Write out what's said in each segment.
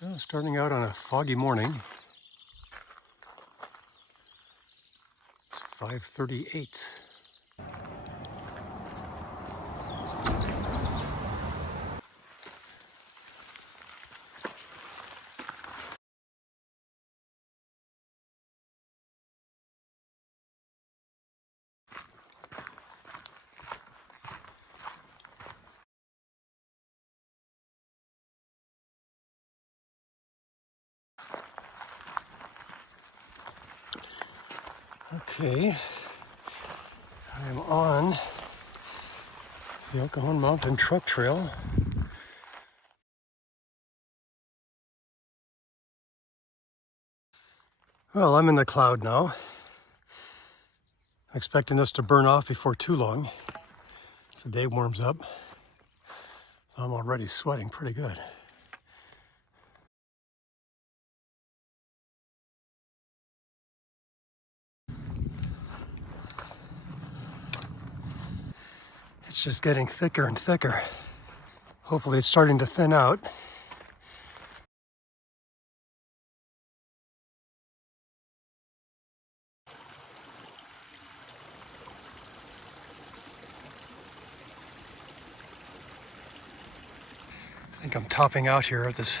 Well, starting out on a foggy morning. It's 5:38. Okay, I'm on the Cajon Mountain Truck Trail. Well, I'm in the cloud now. Expecting this to burn off before too long as the day warms up. I'm already sweating pretty good. It's just getting thicker and thicker. Hopefully it's starting to thin out. I think I'm topping out here at this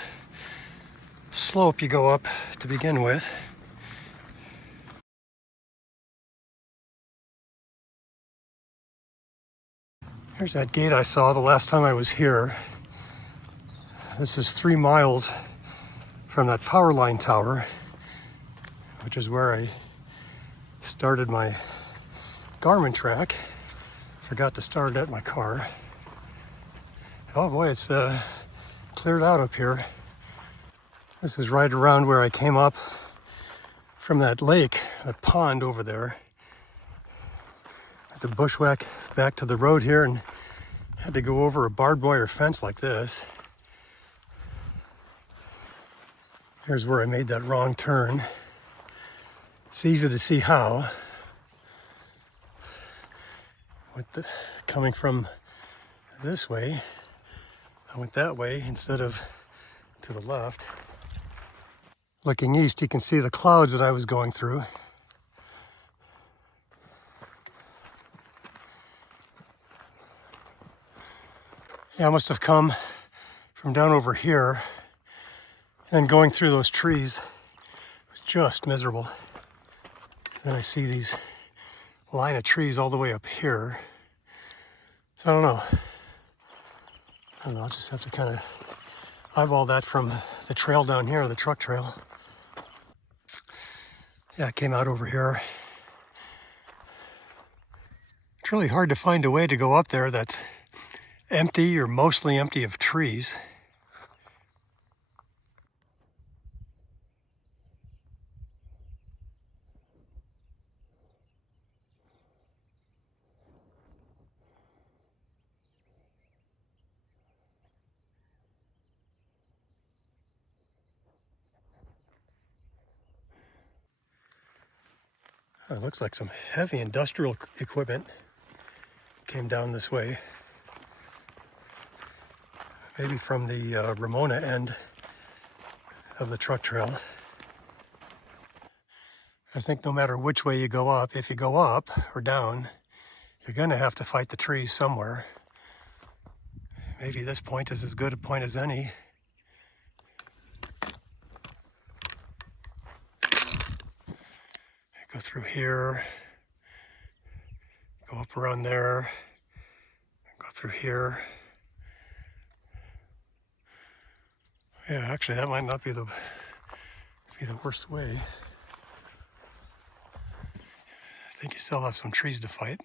slope you go up to begin with. Here's that gate I saw the last time I was here. This is 3 miles from that power line tower, which is where I started my Garmin track. Forgot to start it at my car. Oh boy, it's cleared out up here. This is right around where I came up from that lake, that pond over there. Had to bushwhack back to the road here and had to go over a barbed wire fence like this. Here's where I made that wrong turn. It's easy to see how. Coming from this way, I went that way instead of to the left. Looking east, you can see the clouds that I was going through. Yeah, I must have come from down over here, and going through those trees was just miserable. Then I see these line of trees all the way up here. So I don't know, I'll just have to kind of eyeball that from the trail down here, the truck trail. Yeah, I came out over here. It's really hard to find a way to go up there that's empty or mostly empty of trees. Oh, it looks like some heavy industrial equipment came down this way. Maybe from the Ramona end of the truck trail. I think no matter which way you go up, if you go up or down, you're going to have to fight the trees somewhere. Maybe this point is as good a point as any. Go through here, go up around there, go through here. Yeah, actually that might not be the worst way. I think you still have some trees to fight.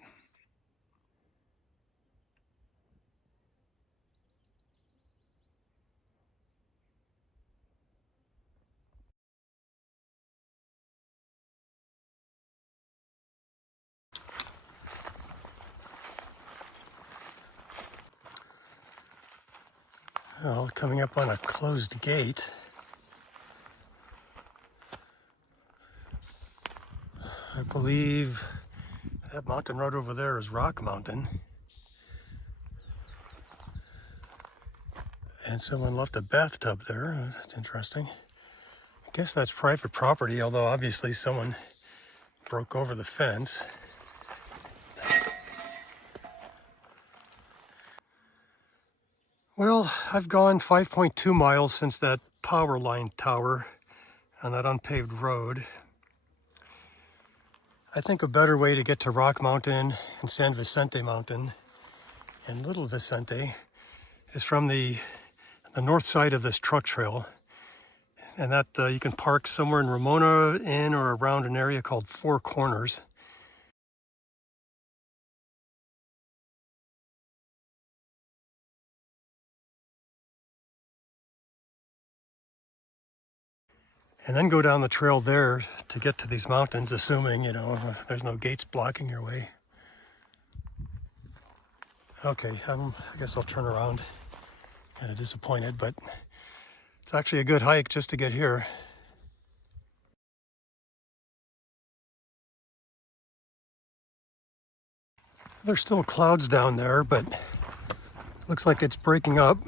Well, coming up on a closed gate. I believe that mountain road over there is Rock Mountain. And someone left a bathtub there. That's interesting. I guess that's private property, although obviously someone broke over the fence. Well, I've gone 5.2 miles since that power line tower on that unpaved road. I think a better way to get to Rock Mountain and San Vicente Mountain and Little Vicente is from the north side of this truck trail. And that you can park somewhere in Ramona, in or around an area called Four Corners. And then go down the trail there to get to these mountains, assuming, there's no gates blocking your way. Okay, I guess I'll turn around. Kind of disappointed, but it's actually a good hike just to get here. There's still clouds down there, but it looks like it's breaking up.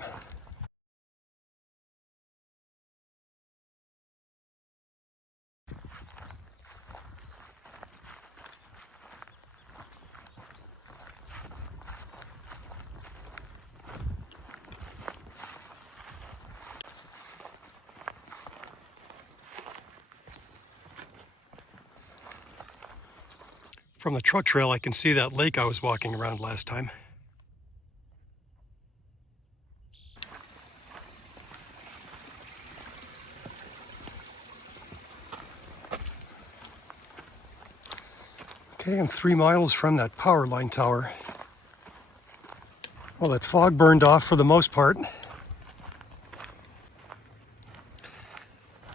From the truck trail, I can see that lake I was walking around last time. Okay, I'm 3 miles from that power line tower. Well, that fog burned off for the most part.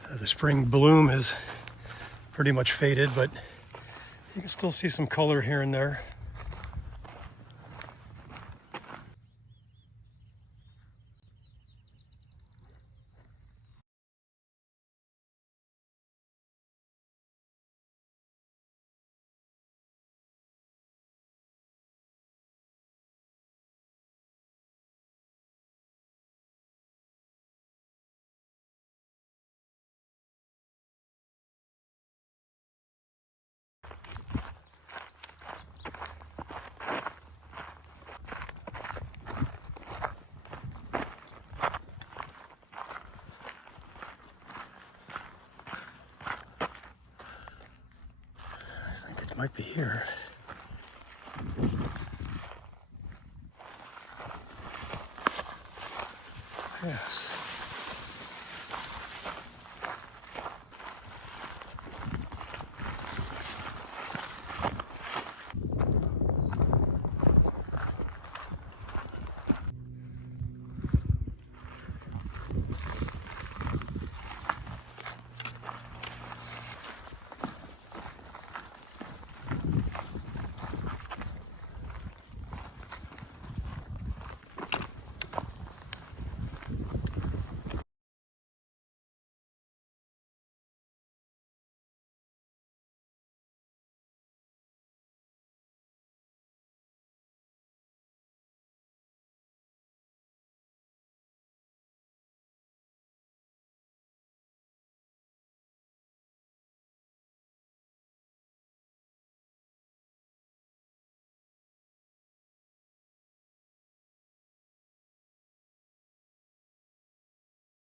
The spring bloom is pretty much faded, but you can still see some color here and there. I think it might be here. Yes.